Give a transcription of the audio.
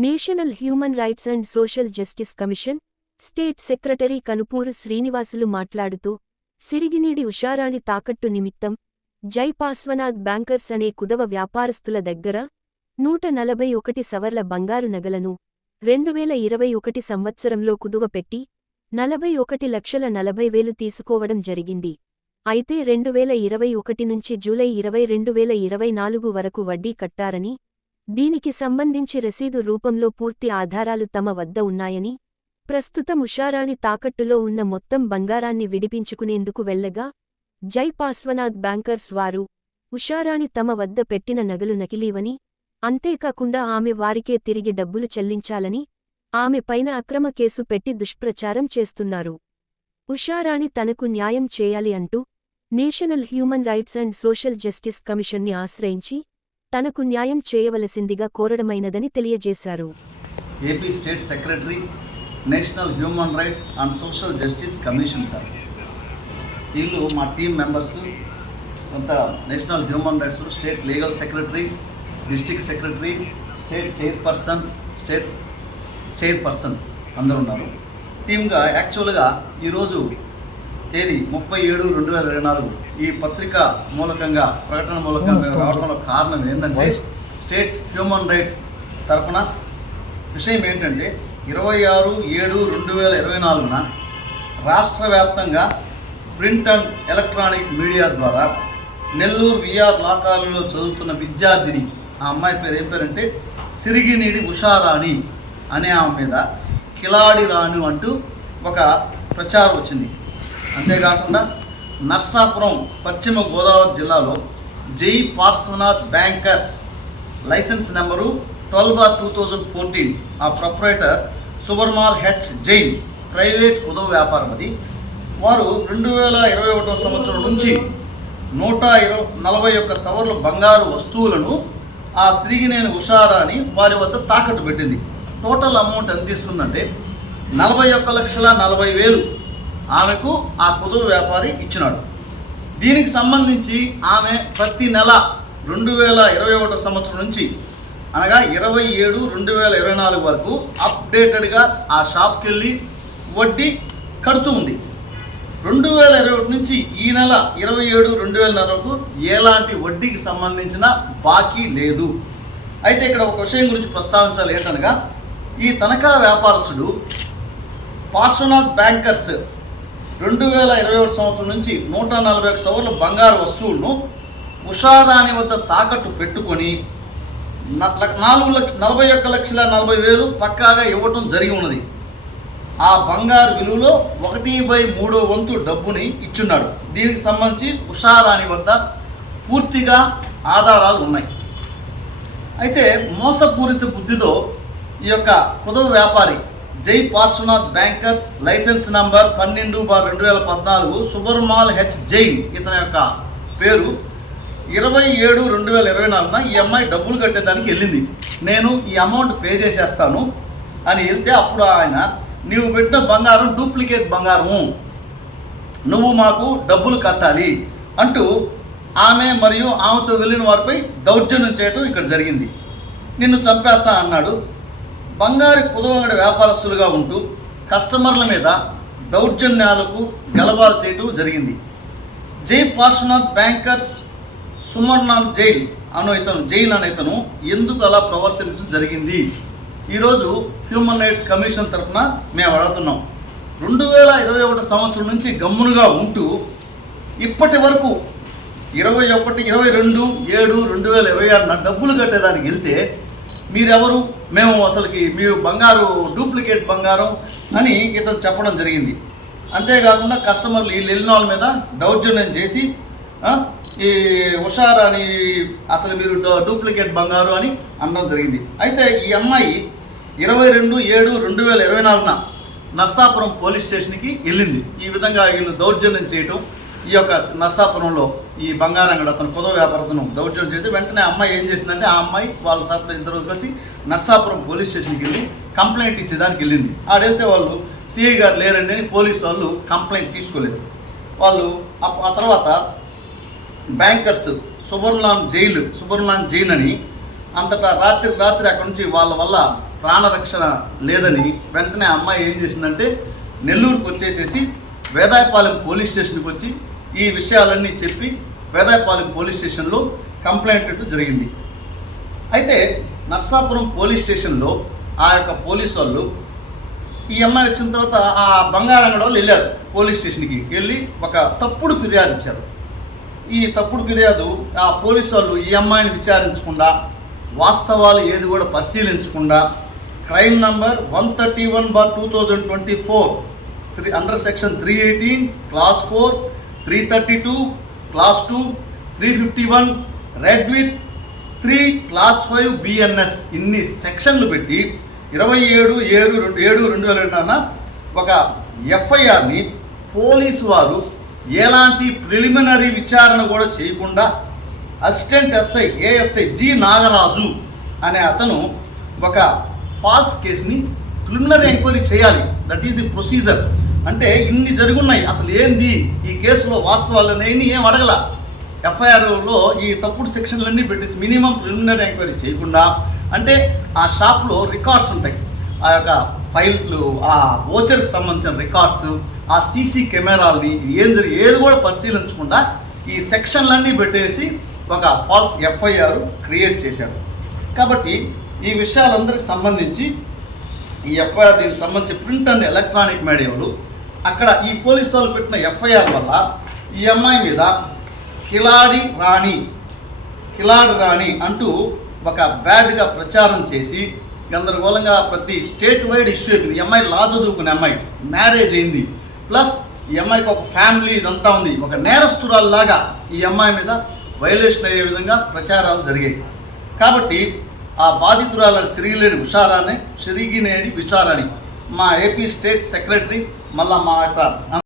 National human rights and social justice commission state secretary Kanupuru Srinivasulu మాట్లాడుతూ సిరిగినీడి ఉషారాణి తాకట్టు నిమిత్తం జై పాస్వనాథ్ బ్యాంకర్స్ అనే కుదవ వ్యాపారస్తుల దగ్గర నూట నలభై ఒకటి సవర్ల బంగారు నగలను రెండువేల ఇరవై ఒకటి సంవత్సరంలో కుదువపెట్టి నలభై ఒకటి లక్షల నలభై వేలు తీసుకోవడం జరిగింది. అయితే రెండువేల ఇరవై ఒకటి నుంచి జూలై ఇరవై రెండువేల ఇరవై నాలుగు వరకు వడ్డీ కట్టారని దీనికి సంబంధించి రసీదు రూపంలో పూర్తి ఆధారాలు తమ వద్ద ఉన్నాయని ప్రస్తుతం ఉషారాణి తాకట్టులో ఉన్న మొత్తం బంగారాన్ని విడిపించుకునేందుకు వెళ్ళగా జై పాస్వనాథ్ బ్యాంకర్స్ వారు ఉషారాణి తమ వద్ద పెట్టిన నగలు నకిలీవని అంతేకాకుండా ఆమె వారికే తిరిగి డబ్బులు చెల్లించాలని ఆమె పైన అక్రమ కేసు పెట్టి దుష్ప్రచారం చేస్తున్నారు. ఉషారాణి తనకు న్యాయం చేయాలి అంటూ national human rights and social justice కమిషన్ని ఆశ్రయించి తనకు న్యాయం చేయవలసిందిగా కోరడమైనదని తెలియజేశారు. AP state secretary national human rights and social justice commission sir. వీళ్ళు మా టీం మెంబర్స్ కొంత national human rights state legal secretary district secretary state chairperson state chairperson అందరు ఉన్నారు. టీమ్గా యాక్చువల్గా ఈరోజు తేదీ ముప్పై ఏడు రెండు వేల ఇరవై నాలుగు. ఈ పత్రిక మూలకంగా ప్రకటన మూలకంగా రావడంలో కారణం ఏంటంటే స్టేట్ హ్యూమన్ రైట్స్ తరపున విషయం ఏంటంటే ఇరవై ఆరు ఏడు రెండు వేల ఇరవై నాలుగున రాష్ట్ర వ్యాప్తంగా ప్రింట్ అండ్ ఎలక్ట్రానిక్ మీడియా ద్వారా నెల్లూరు విఆర్ లా కాలేజీలో చదువుతున్న విద్యార్థిని ఆ అమ్మాయి పేరు ఏం పేరంటే సిరిగినీడి ఉషారాణి అనే ఆమె మీద కిలాడి రాణి అంటూ ఒక ప్రచారం వచ్చింది. అంతేకాకుండా నర్సాపురం పశ్చిమ గోదావరి జిల్లాలో Jai Parshwanath bankers license number twelve bar two thousand fourteen. ఆ proprietor Subarmal H Jain private ఉదవ వ్యాపారం అది వారు రెండు వేల ఇరవై ఒకటో సంవత్సరం నుంచి నూట ఇరవై నలభై ఒక్క సవర్ల బంగారు వస్తువులను ఆ సిరిగినేని ఉషారాని వారి వద్ద తాకట్టు పెట్టింది. టోటల్ అమౌంట్ ఎంత తీసుకుందంటే నలభై ఒక్క లక్షల నలభై వేలు ఆమెకు ఆ కుదువ వ్యాపారి ఇచ్చినాడు. దీనికి సంబంధించి ఆమె ప్రతి నెల రెండు వేల ఇరవై ఒకటో సంవత్సరం నుంచి అనగా ఇరవై ఏడు రెండు వేల ఇరవై నాలుగు వరకు అప్డేటెడ్గా ఆ షాప్కి వెళ్ళి వడ్డీ కడుతూ ఉంది. రెండు వేల ఇరవై ఒకటి నుంచి ఈ నెల ఇరవై ఏడు రెండు వేల వరకు ఎలాంటి వడ్డీకి సంబంధించిన బాకీ లేదు. అయితే ఇక్కడ ఒక విషయం గురించి ప్రస్తావించాలి ఏంటనగా ఈ తనఖా వ్యాపారస్తుడు పార్శ్వనాథ్ బ్యాంకర్స్ రెండు వేల ఇరవై ఒకటి సంవత్సరం నుంచి నూట నలభై ఒక సవర్ల బంగారు వస్తువులను ఉషారాణి వద్ద తాకట్టు పెట్టుకొని నాలుగు లక్ష నలభై ఒక్క లక్షల నలభై వేలు పక్కాగా ఇవ్వటం జరిగి ఉన్నది. ఆ బంగారు విలువలో ఒకటి బై మూడో వంతు డబ్బుని ఇచ్చున్నాడు. దీనికి సంబంధించి ఉషారాణి వద్ద పూర్తిగా ఆధారాలు ఉన్నాయి. అయితే మోసపూరిత బుద్ధితో ఈ యొక్క కుదవ వ్యాపారి Jai Parshwanath bankers license number పన్నెండు బార్ రెండు వేల పద్నాలుగు సుబర్మాల్ హెచ్ జైన్ ఇతని యొక్క పేరు. ఇరవై ఏడు రెండు వేల ఇరవై నాలుగున ఈ అమ్మాయి డబ్బులు కట్టేదానికి వెళ్ళింది. నేను ఈ అమౌంట్ పే చేసేస్తాను అని వెళ్తే అప్పుడు ఆయన నీవు పెట్టిన బంగారం డూప్లికేట్ బంగారము. నువ్వు మాకు డబ్బులు కట్టాలి. అంటూ ఆమె మరియు ఆమెతో వెళ్ళిన వారిపై దౌర్జన్యం చేయటం ఇక్కడ జరిగింది. నిన్ను చంపేస్తా అన్నాడు. బంగారు కుదవంగడి వ్యాపారస్తులుగా ఉంటూ కస్టమర్ల మీద దౌర్జన్యాలకు గలబాలు చేయటం జరిగింది. జై పార్శ్వనాథ్ బ్యాంకర్స్ సుమర్నాథ్ జైల్ అను ఇతను జైన్ అనే ఇతను ఎందుకు అలా ప్రవర్తించడం జరిగింది? ఈరోజు హ్యూమన్ రైట్స్ కమిషన్ తరఫున మేము అడుగుతున్నాం. రెండు వేల ఇరవై ఒకటి సంవత్సరం నుంచి గమ్మునుగా ఉంటూ ఇప్పటి వరకు ఇరవై ఒకటి ఇరవై రెండు ఏడు రెండు వేల ఇరవై ఆరున డబ్బులు కట్టేదానికి వెళ్తే మీరెవరు? మేము అసలుకి మీరు బంగారు డూప్లికేట్ బంగారం అని ఇతను చెప్పడం జరిగింది. అంతేకాకుండా కస్టమర్లు వీళ్ళు వెళ్ళిన వాళ్ళ మీద దౌర్జన్యం చేసి ఈ హుషార్ అని అసలు మీరు డూప్లికేట్ బంగారు అని అనడం జరిగింది. అయితే ఈ అమ్మాయి ఇరవై రెండు ఏడు రెండు వేల ఇరవై నాలుగున నర్సాపురం పోలీస్ స్టేషన్కి వెళ్ళింది. ఈ విధంగా వీళ్ళు దౌర్జన్యం చేయటం ఈ యొక్క నర్సాపురంలో ఈ బంగారం అతను కుదవ వ్యాపారతను దౌర్జన్యం చేసి వెంటనే అమ్మాయి ఏం చేసిందంటే ఆ అమ్మాయి వాళ్ళ తరపున ఇద్దరు కలిసి నర్సాపురం పోలీస్ స్టేషన్కి వెళ్ళి కంప్లైంట్ ఇచ్చేదానికి వెళ్ళింది. ఆడైతే వాళ్ళు సిఐ గారు లేరండి అని పోలీసు వాళ్ళు కంప్లైంట్ తీసుకోలేదు. వాళ్ళు ఆ తర్వాత బ్యాంకర్స్ సుబర్లాన్ జైలు సుబర్లాన్ జైన్ అని అంతటా రాత్రి రాత్రి అక్కడి నుంచి వాళ్ళ వల్ల ప్రాణరక్షణ లేదని వెంటనే అమ్మాయి ఏం చేసిందంటే నెల్లూరుకు వచ్చేసేసి వేదాయపాలెం పోలీస్ స్టేషన్కి వచ్చి ఈ విషయాలన్నీ చెప్పి వేదాయపాలెం పోలీస్ స్టేషన్లో కంప్లైంట్ ఇవ్వడం జరిగింది. అయితే నర్సాపురం పోలీస్ స్టేషన్లో ఆ యొక్క పోలీస్ వాళ్ళు ఈ అమ్మాయి వచ్చిన తర్వాత ఆ బంగారంగడ వాళ్ళు వెళ్ళారు పోలీస్ స్టేషన్కి. వెళ్ళి ఒక తప్పుడు ఫిర్యాదు ఇచ్చారు. ఈ తప్పుడు ఫిర్యాదు ఆ పోలీసు వాళ్ళు ఈ అమ్మాయిని విచారించకుండా వాస్తవాలు ఏది కూడా పరిశీలించకుండా crime number one thirty one bar two thousand twenty four three under section three eighteen clause four three thirty two clause two three fifty one read with three clause five BNS ఇన్ని సెక్షన్లు పెట్టి ఇరవై ఏడు ఏడు రెండు ఏడు రెండు వేల రెండున ఒక ఎఫ్ఐఆర్ని పోలీసు వారు ఎలాంటి ప్రిలిమినరీ విచారణ కూడా చేయకుండా assistant SI ASI G Nagaraju అనే అతను ఒక ఫాల్స్ కేసుని ప్రిలిమినరీ ఎంక్వైరీ చేయాలి. దట్ ఈస్ ది ప్రొసీజర్ అంటే ఇన్ని జరుగున్నాయి. అసలు ఏంది? ఈ కేసులో వాస్తవాలనేవి ఏం అడగల? ఎఫ్ఐఆర్లో ఈ తప్పుడు సెక్షన్లన్నీ పెట్టేసి మినిమం ప్రిలిమినరీ ఎంక్వైరీ చేయకుండా అంటే ఆ షాప్లో రికార్డ్స్ ఉంటాయి. ఆ యొక్క ఫైల్లు ఆ ఓచర్కి సంబంధించిన రికార్డ్స్ ఆ సీసీ కెమెరాల్ని ఏం జరిగి ఏది కూడా పరిశీలించకుండా ఈ సెక్షన్లన్నీ పెట్టేసి ఒక ఫాల్స్ ఎఫ్ఐఆర్ క్రియేట్ చేశారు. కాబట్టి ఈ విషయాలందరికి సంబంధించి ఈ ఎఫ్ఐఆర్ దీనికి సంబంధించి ప్రింట్ అండ్ ఎలక్ట్రానిక్ మీడియాలు అక్కడ ఈ పోలీసు వాళ్ళు పెట్టిన ఎఫ్ఐఆర్ వల్ల ఈ అమ్మాయి మీద కిలాడి రాణి కిలాడి రాణి అంటూ ఒక బ్యాడ్గా ప్రచారం చేసి గందరగోళంగా ప్రతి స్టేట్ వైడ్ ఇష్యూ అయిపోయింది. ఈ అమ్మాయి లా చదువుకునే అమ్మాయి మ్యారేజ్ అయింది. ప్లస్ ఈ అమ్మాయికి ఒక ఫ్యామిలీ ఇదంతా ఉంది. ఒక నేరస్తురాల్లాగా ఈ అమ్మాయి మీద వైలేషన్ అయ్యే విధంగా ప్రచారాలు జరిగాయి. కాబట్టి ఆ బాధితురాలని సిరిగిలేని ఉషారాన్ని సిరిగినేని విచారాని మా ఏపీ స్టేట్ సెక్రటరీ మళ్ళీ మా యొక్క